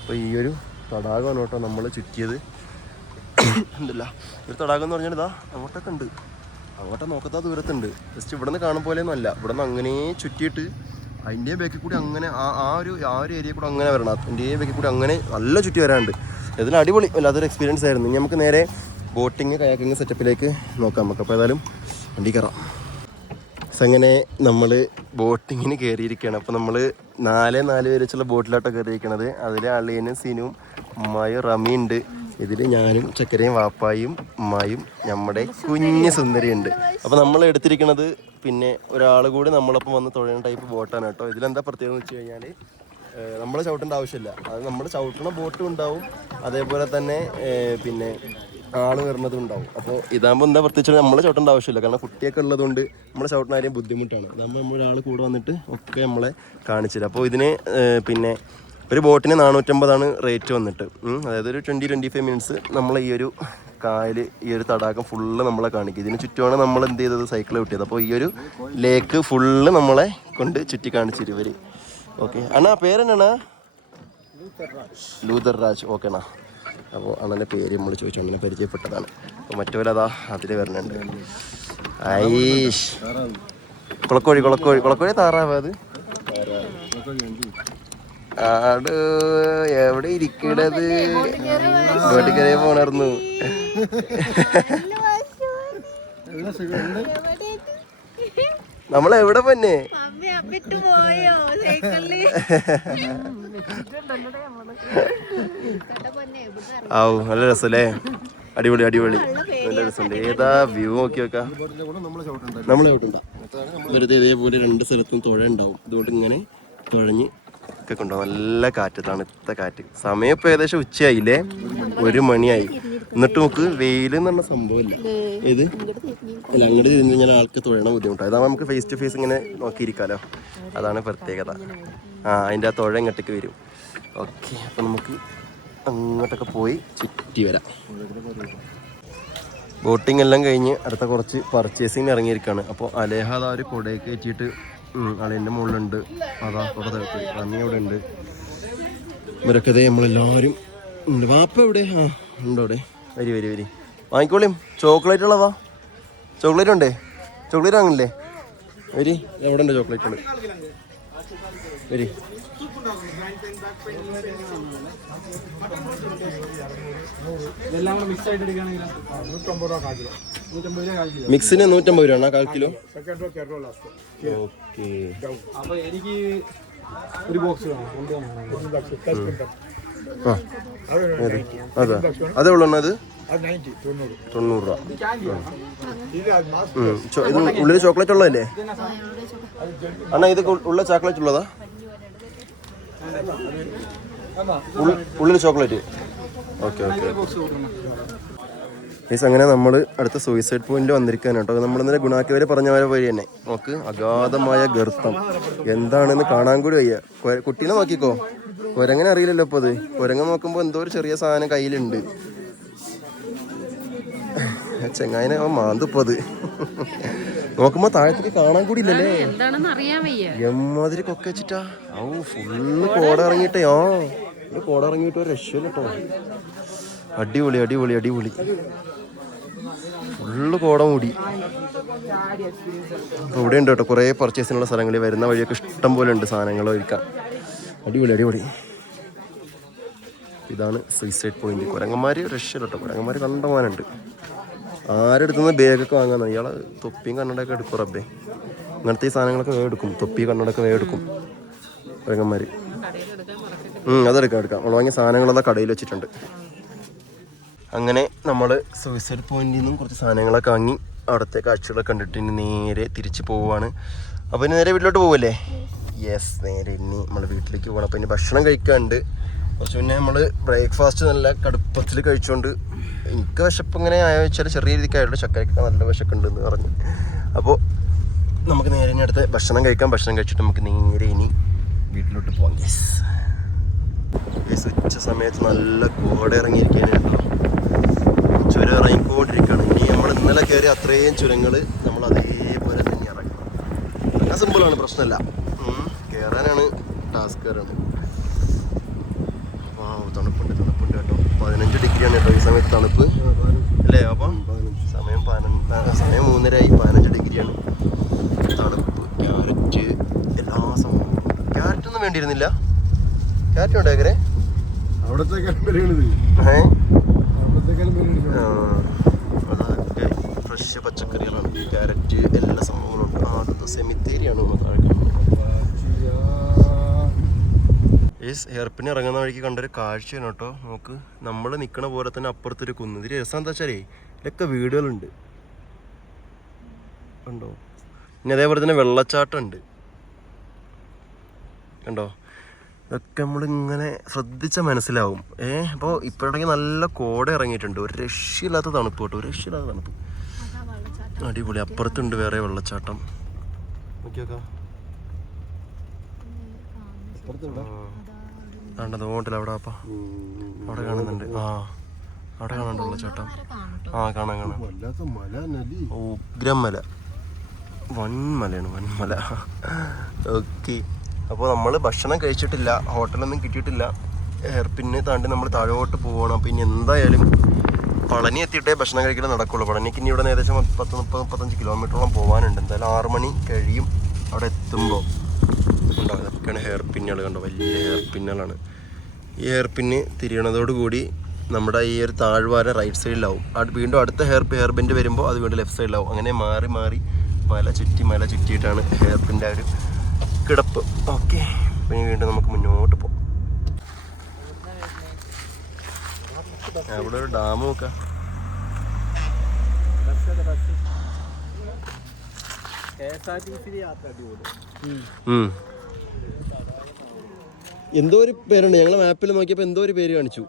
അപ്പോൾ ഈ ഒരു തടാകമാണ് കേട്ടോ നമ്മൾ ചുറ്റിയത്. എന്തല്ല ഒരു തടാകം എന്ന് പറഞ്ഞാൽ ഇതാ അങ്ങോട്ടൊക്കെ ഉണ്ട്, അങ്ങോട്ട് നോക്കത്താ ദൂരത്തുണ്ട്. ജസ്റ്റ് ഇവിടെ നിന്ന് കാണും പോലെയൊന്നും അല്ല. ഇവിടെ നിന്ന് അങ്ങനെ ചുറ്റിയിട്ട് അതിൻ്റെ ബാക്കിൽ കൂടി അങ്ങനെ ആ ഒരു ഏരിയ കൂടെ അങ്ങനെ വരണം. അതിൻ്റെ ബാക്കിൽ കൂടി അങ്ങനെ നല്ല ചുറ്റി വരാനുണ്ട്. ഇതിൽ അടിപൊളി വല്ലാത്തൊരു എക്സ്പീരിയൻസ് ആയിരുന്നു. ഇനി നമുക്ക് നേരെ ബോട്ടിങ് കയാക്കിങ് സെറ്റപ്പിലേക്ക് നോക്കാം. നമുക്ക് അപ്പോൾ ഏതായാലും വണ്ടി കയറാം. അങ്ങനെ നമ്മൾ ബോട്ടിങ്ങിന് കയറിയിരിക്കുകയാണ്. അപ്പോൾ നമ്മൾ 4 പേര് വെച്ചുള്ള ബോട്ടിലോട്ടാണ് കയറിയിരിക്കണത്. അതിൽ അളിയനും സിനും ഉമ്മായും റമിയുണ്ട്. ഇതിൽ ഞാനും ചക്കരയും വാപ്പായും ഉമ്മായും നമ്മുടെ കുഞ്ഞ് സുന്ദരിയുണ്ട്. അപ്പോൾ നമ്മൾ എടുത്തിരിക്കണത് പിന്നെ ഒരാൾ കൂടി നമ്മളൊപ്പം വന്ന് തുഴയുന്ന ടൈപ്പ് ബോട്ടാണ് കേട്ടോ. ഇതിലെന്താ പ്രത്യേകത എന്ന് വെച്ച് കഴിഞ്ഞാൽ നമ്മൾ ചവിട്ടേണ്ട ആവശ്യമില്ല. അത് നമ്മൾ ചവിട്ടണ ബോട്ടും ഉണ്ടാവും, അതേപോലെ തന്നെ പിന്നെ ആള് വരുന്നതും ഉണ്ടാവും. അപ്പോൾ ഇതാകുമ്പോൾ എന്താ പ്രത്യേകിച്ച് നമ്മൾ ചവിട്ടേണ്ട ആവശ്യമില്ല. കാരണം കുട്ടിയൊക്കെ ഉള്ളതുകൊണ്ട് നമ്മൾ ചവിട്ടുന്ന കാര്യം ബുദ്ധിമുട്ടാണ്. അതാകുമ്പോൾ നമ്മളൊരാൾ കൂടെ വന്നിട്ട് ഒക്കെ നമ്മളെ കാണിച്ചില്ല. അപ്പോൾ ഇതിന് പിന്നെ ഒരു ബോട്ടിന് 450 റേറ്റ് വന്നിട്ട്. അതായത് ഒരു 20-25 മിനിറ്റ്സ് നമ്മൾ ഈ ഒരു കായൽ, ഈ ഒരു തടാകം ഫുള്ള് നമ്മളെ കാണിക്കും. ഇതിന് ചുറ്റുമാണ് നമ്മൾ എന്ത് ചെയ്തത്, സൈക്കിൾ കിട്ടിയത്. അപ്പോൾ ഈ ഒരു ലേക്ക് ഫുള്ള് നമ്മളെ കൊണ്ട് ചുറ്റി കാണിച്ചിരും ഇവർ. ഓക്കെ അണ്ണാ, പേരെന്നാ? ലൂതർ രാജ്. ഓക്കെ അണ്ണാ. അപ്പോൾ അണ്ണൻ്റെ പേര് നമ്മൾ ചോദിച്ചു, അങ്ങനെ പരിചയപ്പെട്ടതാണ്. അപ്പോൾ മറ്റോരതാ അതിൽ വരുന്നുണ്ട്. ഐഷ് കുളക്കോഴി താറാവ്. അത് ആട് എവിടെ ഇരിക്കണത്? ബോട്ടിൽ കയറി പോണർന്നു. നമ്മളെവിടെ പൊന്നെ? ആവു നല്ല രസല്ലേ, അടിപൊളി അടിപൊളി നല്ല രസമുണ്ട്. ഏതാ വ്യൂ നോക്കി വെക്കാം. നമ്മൾ ചവിട്ടുണ്ടോ വെറുതെ ഇതേപോലെ രണ്ട് സ്ഥലത്തും തുഴ ഉണ്ടാവും. അതുകൊണ്ട് ഇങ്ങനെ തുഴഞ്ഞ് ഒക്കെ കൊണ്ടുപോകും. നല്ല കാറ്റ്, തണുത്ത കാറ്റ്. സമയം ഇപ്പൊ ഏകദേശം ഉച്ചയായില്ലേ, 1 മണിയായി. എന്നിട്ട് നമുക്ക് വെയിലെന്ന് പറഞ്ഞ സംഭവമില്ല. ഏത് അല്ല അങ്ങോട്ട് തിരിഞ്ഞ് കഴിഞ്ഞാൽ ആൾക്ക് തുഴയണ ബുദ്ധിമുട്ടാണ്. അതാവുമ്പോൾ നമുക്ക് ഫേസ് ടു ഫേസ് ഇങ്ങനെ നോക്കിയിരിക്കാമല്ലോ. അതാണ് പ്രത്യേകത. അതിൻ്റെ ആ തുഴ ഇങ്ങോട്ടേക്ക് വരും. ഓക്കെ, അപ്പം നമുക്ക് അങ്ങോട്ടൊക്കെ പോയി ചുറ്റി വരാം. ബോട്ടിംഗ് എല്ലാം കഴിഞ്ഞ് അടുത്ത കുറച്ച് പർച്ചേസിങ് ഇറങ്ങിയിരിക്കുകയാണ്. അപ്പോൾ അലേഹ അതാ ഒരു കുടയൊക്കെ വെച്ചിട്ട് അളിയൻ്റെ മുകളിലുണ്ട്. അതാ കുട തേർത്ത് റമ്മി അവിടെ ഉണ്ട്. ഇവരൊക്കെ നമ്മളെല്ലാവരും ഉണ്ട്. വാപ്പ എവിടെ? ഉണ്ടോ അവിടെ? വരി വരി വരി വാങ്ങിക്കോളിയും. ചോക്ലേറ്റ് ഉള്ളതാ? ചോക്ലേറ്റ് ഉണ്ടേ? ചോക്ലേറ്റ് വാങ്ങില്ലേ? വരി, എവിടെ ഉണ്ട് ചോക്ലേറ്റുകൾ? വരി. മിക്സിന് 150 രൂപ 1/4 കിലോ. ഓക്കെ, എനിക്ക് ഒരു ബോക്സ് അതെ അതേ ഉള്ളൂ. അത് 90 രൂപ. ഇത് ഉള്ളിൽ ചോക്ലേറ്റ് ഉള്ളതല്ലേ അണ്ണാ? ഇത് ഉള്ള ചോക്ലേറ്റ് ഉള്ളതാ? ഉള്ളിൽ ചോക്ലേറ്റ്. Okay okay. മീൻസ് അങ്ങനെ നമ്മൾ അടുത്ത സൂയിസൈഡ് പോയിന്റ് വന്നിരിക്കാനാണ് കേട്ടോ. നമ്മളിന്നലെ ഗുണാക്കി പറഞ്ഞ വഴി തന്നെ നോക്ക്, അഗാധമായ ഗർത്തം. എന്താണെന്ന് കാണാൻ കൂടി വയ്യ. കുട്ടീനെ നോക്കിക്കോ, കുരങ്ങനെ അറിയില്ലല്ലോ ഇപ്പോൾ. അത് കുരങ്ങ നോക്കുമ്പോൾ എന്തോ ഒരു ചെറിയ സാധനം കയ്യിലുണ്ട്. ചെങ്ങായിനെ മാന്തിപ്പോ അത് നോക്കുമ്പോ താഴത്തേക്ക് കാണാൻ കൂടി ഇല്ലല്ലേ. എമ്മാതിരി കൊക്ക വെച്ചിട്ടാ. ഫുള്ള് കോട ഇറങ്ങിയിട്ടേ. കോട ഇറങ്ങിയിട്ട് ഒരു രക്ഷയില്ല കേട്ടോ. അടിപൊളി അടിപൊളി അടിപൊളി. ഫുള്ള് കോട മൂടി. അപ്പോൾ ഇവിടെ ഉണ്ട് കേട്ടോ കുറേ പർച്ചേസിനുള്ള സ്ഥലങ്ങൾ. വരുന്ന വഴിയൊക്കെ ഇഷ്ടം പോലെ ഉണ്ട് സാധനങ്ങൾ ഒഴിക്കാൻ. അടിപൊളി അടിപൊളി. ഇതാണ് സൂയിസൈഡ് പോയിന്റ്. കുരങ്ങന്മാർ രക്ഷയില്ല കേട്ടോ. കുരങ്ങന്മാർ കണ്ടമാനുണ്ട്. ആരെടുത്തുനിന്ന് ബാഗൊക്കെ വാങ്ങാൻ ഇയാളെ തൊപ്പിയും കണ്ണടയൊക്കെ എടുക്കും. റബ്ബേ, ഇങ്ങനത്തെ ഈ സാധനങ്ങളൊക്കെ വേഗം തൊപ്പി കണ്ണടയൊക്കെ വേഗം കുരങ്ങന്മാർ. അതെടുക്കാം. നമ്മൾ വാങ്ങിയ സാധനങ്ങളെല്ലാം കടയിൽ വെച്ചിട്ടുണ്ട്. അങ്ങനെ നമ്മൾ സൂയിസൈഡ് പോയിന്റിൽ നിന്നും കുറച്ച് സാധനങ്ങളൊക്കെ വാങ്ങി അവിടുത്തെ കാഴ്ചകളൊക്കെ കണ്ടിട്ട് ഇനി നേരെ തിരിച്ച് പോവുകയാണ്. അപ്പോൾ ഇനി നേരെ വീട്ടിലോട്ട് പോവല്ലേ? യെസ്, നേരെ ഇനി നമ്മൾ വീട്ടിലേക്ക് പോകണം. അപ്പോൾ ഇനി ഭക്ഷണം കഴിക്കാനുണ്ട്. കുറച്ച് മുന്നേ നമ്മൾ ബ്രേക്ക്ഫാസ്റ്റ് നല്ല കടുപ്പത്തിൽ കഴിച്ചുകൊണ്ട് എനിക്ക് വിശപ്പ് ഇങ്ങനെ ആയോ വെച്ചാൽ ചെറിയ രീതിക്കായിട്ട് ചക്കരക്കൊക്കെ നല്ല വിശക്കുണ്ടെന്ന് പറഞ്ഞു. അപ്പോൾ നമുക്ക് നേരെ ഇനി അടുത്ത് ഭക്ഷണം കഴിക്കാം. ഭക്ഷണം കഴിച്ചിട്ട് നമുക്ക് നേരെ ഇനി വീട്ടിലോട്ട് പോകാം. യെസ്, ഉച്ച സമയത്ത് നല്ല കോട ഇറങ്ങിയിരിക്കുകയാണ് കേട്ടോ. ചുരം ഇറങ്ങിക്കൊണ്ടിരിക്കുകയാണ്. ഇനി നമ്മൾ ഇന്നലെ കയറി അത്രയും ചുരങ്ങൾ നമ്മൾ അതേപോലെ തന്നെ ഇറങ്ങണം. ഇറങ്ങാൻ സിമ്പിളാണ്, പ്രശ്നമില്ല. കയറാനാണ് ടാസ്ക്. കയറാണ്. തണുപ്പുണ്ട് കേട്ടോ. 15 ഡിഗ്രിയാണ് കേട്ടോ ഈ സമയത്ത് തണുപ്പ് അല്ലേ? അപ്പം സമയം 3:30 15 ഡിഗ്രിയാണ് തണുപ്പ്. ക്യാരറ്റ് എല്ലാ സംഭവം. ക്യാരറ്റൊന്നും വേണ്ടിയിരുന്നില്ല. ക്യാരറ്റ് ഉണ്ടാക്കരെ അതൊക്കെ ഫ്രഷ് പച്ചക്കറികളാണ്. ക്യാരറ്റ് എല്ലാ സംഭവങ്ങളും ഉണ്ട്. അടുത്ത സെമിത്തേരിയാണ് ഹെയർപിൻ ഇറങ്ങുന്ന വഴിക്ക് കണ്ടൊരു കാഴ്ചയാണ് കേട്ടോ. നോക്ക്, നമ്മൾ നിൽക്കണ പോലെ തന്നെ അപ്പുറത്തൊരു കുന്ന്. ഇതിൽ രസം എന്താ വെച്ചാലേ ഇതൊക്കെ വീടുകളുണ്ട് കണ്ടോ. പിന്നെ അതേപോലെ തന്നെ വെള്ളച്ചാട്ടം ഉണ്ട് കണ്ടോ. ഇതൊക്കെ നമ്മളിങ്ങനെ ശ്രദ്ധിച്ചാൽ മനസ്സിലാവും. അപ്പോൾ ഇപ്പോഴാണെങ്കിൽ നല്ല കോട ഇറങ്ങിയിട്ടുണ്ട്. ഒരു രക്ഷയില്ലാത്ത തണുപ്പ് കേട്ടോ, ഒരു രക്ഷയില്ലാത്ത തണുപ്പ്. അടിപൊളി. അപ്പുറത്തുണ്ട് വേറെ വെള്ളച്ചാട്ടം. നോക്കിയോക്കാം. തോട്ടില്ല അവിടെ. അപ്പം അവിടെ കാണുന്നുണ്ട്. അവിടെ കാണാണ്ട് വെള്ളച്ചാട്ടം. കാണാം. ഉഗ്രം മല, വൻമലയാണ്, വൻമല. ഓക്കെ, അപ്പോൾ നമ്മൾ ഭക്ഷണം കഴിച്ചിട്ടില്ല, ഹോട്ടലൊന്നും കിട്ടിയിട്ടില്ല. ഹെയർപിന്നെ താണ്ടി നമ്മൾ താഴോട്ട് പോകണം. അപ്പോൾ ഇനി എന്തായാലും പളനി എത്തിയിട്ടേ ഭക്ഷണം കഴിക്കൽ നടക്കുള്ളൂ. പളനിക്ക് ഇനി ഇവിടെ ഏകദേശം 30-35 കിലോമീറ്ററോളം പോകാനുണ്ട്. എന്തായാലും 6 മണി കഴിയും അവിടെ എത്തുമ്പോൾ. ഉണ്ടാവും. അതൊക്കെയാണ് ഹെയർ പിന്നുകൾ. കണ്ടോ, വലിയ ഹെയർ പിന്നുകളാണ്. ഈ ഹെയർ പിന്ന് തിരിയണതോടുകൂടി നമ്മുടെ ഈ ഒരു താഴ്വാര റൈറ്റ് സൈഡിലാവും. വീണ്ടും അടുത്ത ഹെയർ ബെൻഡ് വരുമ്പോൾ അത് വീണ്ടും ലെഫ്റ്റ് സൈഡിലാവും. അങ്ങനെ മാറി മാറി മല ചുറ്റിയിട്ടാണ് ഹെയർ പിൻ്റെ ആ ഒരു കിടപ്പ്. ഓക്കെ, പിന്നെ വീണ്ടും നമുക്ക് മുന്നോട്ട് പോകാം. അവിടെ ഒരു ഡാം നോക്കാം. എന്തോ ഒരു പേരുണ്ട്, ഞങ്ങളെ മാപ്പിൽ നോക്കിയപ്പോൾ എന്തോ ഒരു പേര് കാണിച്ചു.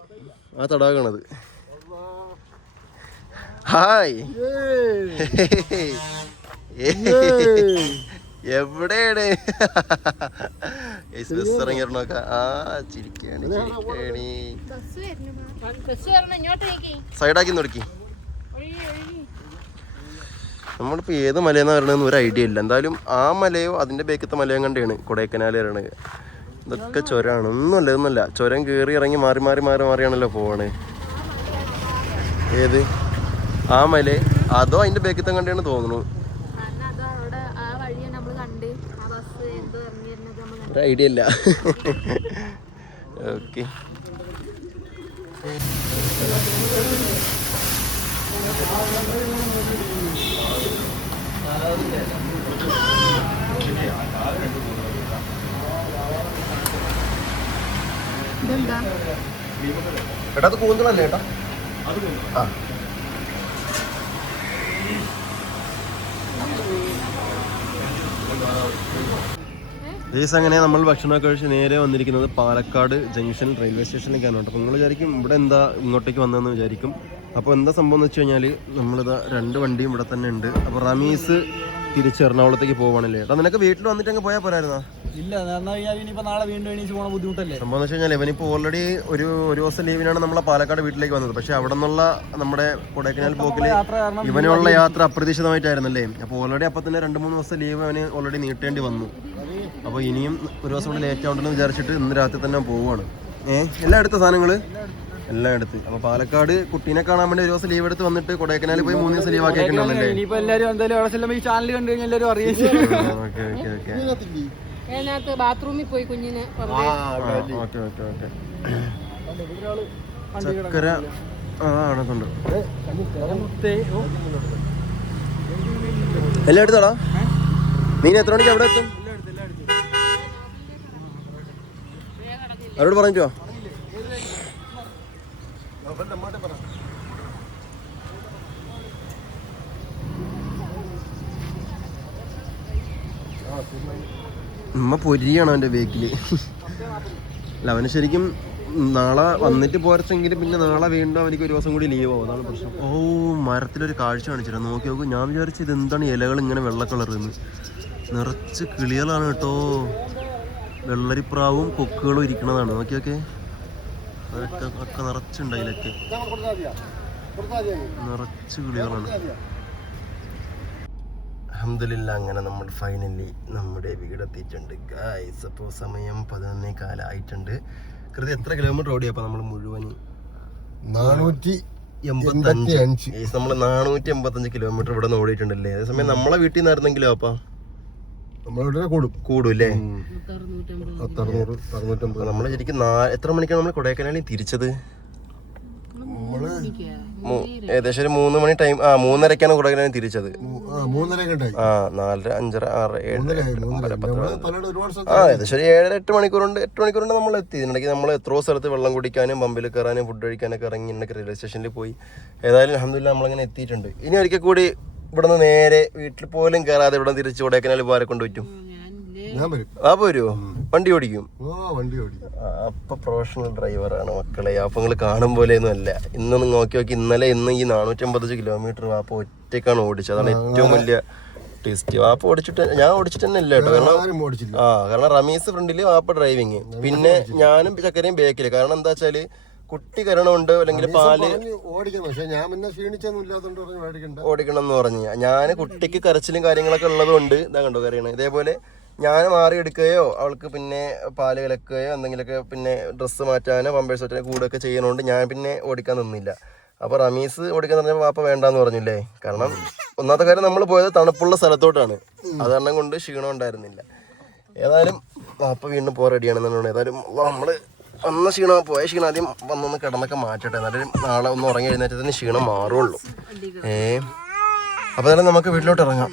ആ തടാകമാണത്. ഹായ്, എവിടെയാണ് ഇറങ്ങിയിരുന്നോക്ക? ആ ചിരിക്കാണ് സൈഡാക്കി നോക്കി. നമ്മളിപ്പോൾ ഏത് മലയെന്നാ വരണമെന്ന് ഒരു ഐഡിയ ഇല്ല. എന്തായാലും ആ മലയോ അതിൻ്റെ ബേക്കത്തെ മലയോ കണ്ടാണ് കൊടൈക്കനാൽ വരണത്. ഇതൊക്കെ ചുരമാണ്, ഒന്നുമല്ല. ചുരം കയറി ഇറങ്ങി മാറി മാറിയാണല്ലോ പോവാണ്. ഏത് ആ മല അതോ അതിൻ്റെ ബേക്കത്തെ കണ്ടാണ് തോന്നുന്നു. ഒരു ഐഡിയ ഇല്ല. ഓക്കെ, ഏട്ടാ അത് കൂന്തളല്ലേ ഏട്ടാ? ആ അങ്ങനെ നമ്മൾ ഭക്ഷണമൊക്കെ കഴിച്ച് നേരെ വന്നിരിക്കുന്നത് പാലക്കാട് ജംഗ്ഷൻ റെയിൽവേ സ്റ്റേഷനിലേക്കാണ് കേട്ടോ. അപ്പോൾ നിങ്ങൾ വിചാരിക്കും ഇവിടെ എന്താ ഇങ്ങോട്ടേക്ക് വന്നതെന്ന് വിചാരിക്കും. അപ്പോൾ എന്താ സംഭവം എന്ന് വെച്ച് കഴിഞ്ഞാൽ നമ്മളിതാ 2 വണ്ടിയും ഇവിടെ തന്നെ ഉണ്ട്. അപ്പോൾ റമീസ് തിരിച്ച് എറണാകുളത്തേക്ക് പോവാണല്ലേ. ഏട്ടാ നിനക്ക് വീട്ടിൽ വന്നിട്ട് അങ്ങ് പോയാൽ പോരായിരുന്നോ? ഇല്ല, ഇനിയിപ്പോ നാളെ വീണ്ടും എണീച്ച് പോണ ബുദ്ധിമുട്ടല്ലേ. സംഭവം എന്ന് വെച്ച് കഴിഞ്ഞാൽ ഇവനിപ്പോൾ ഓൾറെഡി ഒരു ദിവസം ലീവിനാണ് നമ്മളെ പാലക്കാട് വീട്ടിലേക്ക് വന്നത്. പക്ഷെ അവിടെ നിന്നുള്ള നമ്മുടെ കൊടൈക്കനാൽ പോക്കില് ഇവനുള്ള യാത്ര അപ്രതീക്ഷിതമായിട്ടായിരുന്നല്ലേ. അപ്പോൾ ഓൾറെഡി അപ്പം തന്നെ 2-3 ദിവസം ലീവ് അവന് ഓൾറെഡി നീട്ടേണ്ടി വന്നു. അപ്പോൾ ഇനിയും ഒരു ദിവസം കൂടി ലേറ്റ് ആവുണ്ടെന്ന് വിചാരിച്ചിട്ട് ഇന്ന് രാത്രി തന്നെ പോവുകയാണ്. എല്ലാം എടുത്ത സാധനങ്ങൾ എല്ലാം എടുത്ത്. അപ്പോൾ പാലക്കാട് കുട്ടീനെ കാണാൻ വേണ്ടി ഒരു ദിവസം ലീവ് എടുത്ത് വന്നിട്ട് കൊടൈക്കനാലിൽ പോയി 3 ദിവസം ലീവ് ആക്കിയിട്ടുണ്ടാവില്ലേ. ഇനിയിപ്പോ എല്ലാവരും എന്തായാലും ഈ ചാനൽ കണ്ടു കഴിഞ്ഞാൽ എല്ലാവരും അതിനകത്ത് ബാത്റൂമിൽ പോയി കുഞ്ഞിനെ ചക്കര ആണക്കുണ്ട്. എല്ലാം എടുത്താടാ. നീ എത്ര മണിക്ക് അവിടെ എത്തും? അവരോട് പറഞ്ഞിട്ടോ? ഉമ്മ പൊരിയാണ് അവൻ്റെ ബേക്കില്. അല്ല അവന് ശരിക്കും നാളെ വന്നിട്ട് പോരച്ചെങ്കിൽ പിന്നെ നാളെ വീണ്ടും അവനിക്ക് ഒരു ദിവസം കൂടി ലീവ് ആവും. അതാണ് പ്രശ്നം. ഓ, മരത്തിലൊരു കാഴ്ച കാണിച്ചിട്ട് നോക്കി നോക്കൂ. ഞാൻ വിചാരിച്ചു ഇത് എന്താണ് ഇലകൾ ഇങ്ങനെ വെള്ള കളറിന്ന്. നിറച്ച് കിളികളാണ് കേട്ടോ. വെള്ളരിപ്രാവും കൊക്കുകളും ഇരിക്കണതാണ്. നോക്കിയൊക്കെ ഒക്കെ നിറച്ചുണ്ട്. അതിലൊക്കെ നിറച്ച് കിളികളാണ്. അൽഹംദുലില്ലാ, അങ്ങനെ നമ്മൾ ഫൈനലി നമ്മുടെ വീടെത്തിയിട്ടുണ്ട് ഗായ്സ്. അപ്പോൾ സമയം 11:15 ആയിട്ടുണ്ട്. കൃത്യം എത്ര കിലോമീറ്റർ ഓടിയപ്പോൾ നമ്മൾ മുഴുവൻ 485. നമ്മൾ 485 കിലോമീറ്റർ ഇവിടെ നിന്ന് ഓടിയിട്ടുണ്ടല്ലേ. അതേസമയം നമ്മളെ വീട്ടിൽ നിന്നായിരുന്നെങ്കിലോ അപ്പം കൂടൂല്ലേ. നമ്മൾ ശരിക്കും എത്ര മണിക്കാണ് നമ്മൾ കൊടൈക്കനാലിൽ തിരിച്ചത്? ഏകദേശം ഒരു 3 മണി ടൈം. 3:30ക്കാണ് കൊടൈക്കനാലിൽ തിരിച്ചത്. 4:30, 5:30, 6, 7, ഏകദേശം ഒരു 7-8 മണിക്കൂറുണ്ട്. 8 മണിക്കൂറുണ്ട് നമ്മൾ എത്തി. ഇതിനിടയ്ക്ക് നമ്മൾ എത്രയോ സ്ഥലത്ത് വെള്ളം കുടിക്കാനും പമ്പിൽ കയറാനും ഫുഡ് കഴിക്കാനൊക്കെ ഇറങ്ങി ഇന്നൊക്കെ റെയിൽവേ സ്റ്റേഷനിൽ പോയി. ഏതായാലും അൽഹംദുലില്ലാ നമ്മളങ്ങനെ എത്തിയിട്ടുണ്ട്. ഇനി ഒരിക്കൽ കൂടി ഇവിടെ നിന്ന് നേരെ വീട്ടിൽ പോലും കയറാതെ ഇവിടെ തിരിച്ച് കൊടൈക്കനാലിൽ പോരെ കൊണ്ടുപറ്റും. ആ പോരുമോ? വണ്ടി ഓടിക്കും. അപ്പൊ പ്രൊഫഷണൽ ഡ്രൈവറാണ് മക്കളെ. അപ്പൊ നിങ്ങൾ കാണും പോലെയൊന്നും അല്ല. ഇന്ന് നോക്കി ഇന്നലെ ഇന്ന് ഈ 485 കിലോമീറ്റർ വാപ്പ ഒറ്റയ്ക്കാണ് ഓടിച്ചത്. അതാണ് ഏറ്റവും വലിയ ടേസ്റ്റ്. വാപ്പ ഓടിച്ചിട്ട് ഞാൻ ഓടിച്ചിട്ട് തന്നെ ഇല്ല കേട്ടോ. കാരണം റമീസ് ഫ്രണ്ടില് വാപ്പ ഡ്രൈവിങ്, പിന്നെ ഞാനും ചക്കരയും ബേക്കില്. കാരണം എന്താ വെച്ചാല് കുട്ടി കരണമുണ്ട്, അല്ലെങ്കിൽ പാല് ഓടിക്കണം എന്ന് പറഞ്ഞു. ഞാൻ കുട്ടിക്ക് കരച്ചിലും കാര്യങ്ങളൊക്കെ ഉള്ളതുകൊണ്ട് ഇതാ കണ്ടോ കരയണം. ഇതേപോലെ ഞാൻ മാറി എടുക്കുകയോ അവൾക്ക് പിന്നെ പാല് കലക്കുകയോ എന്തെങ്കിലുമൊക്കെ പിന്നെ ഡ്രസ്സ് മാറ്റാനോ പമ്പേഴ്സ് മാറ്റാനോ കൂടെയൊക്കെ ചെയ്യണോണ്ട് ഞാൻ പിന്നെ ഓടിക്കാൻ നിന്നില്ല. അപ്പോൾ റമീസ് ഓടിക്കാൻ പറഞ്ഞപ്പോൾ വാപ്പ വേണ്ടാന്ന് പറഞ്ഞില്ലേ. കാരണം ഒന്നാമത്തെ കാര്യം നമ്മൾ പോയത് തണുപ്പുള്ള സ്ഥലത്തോട്ടാണ്. അത് കാരണം കൊണ്ട് ക്ഷീണം ഉണ്ടായിരുന്നില്ല. ഏതായാലും വാപ്പ വീണ്ടും പോകാൻ റെഡിയാണെന്നുണ്ട്. ഏതായാലും നമ്മൾ വന്ന ക്ഷീണം പോയ ക്ഷീണം ആദ്യം വന്നൊന്ന് കിടന്നൊക്കെ മാറ്റട്ടെ. എന്നാലും നാളെ ഒന്ന് ഉറങ്ങി എഴുന്നേറ്റത്തിന് ക്ഷീണം മാറുള്ളൂ. അപ്പോൾ ഏതായാലും നമുക്ക് വീട്ടിലോട്ട് ഇറങ്ങാം.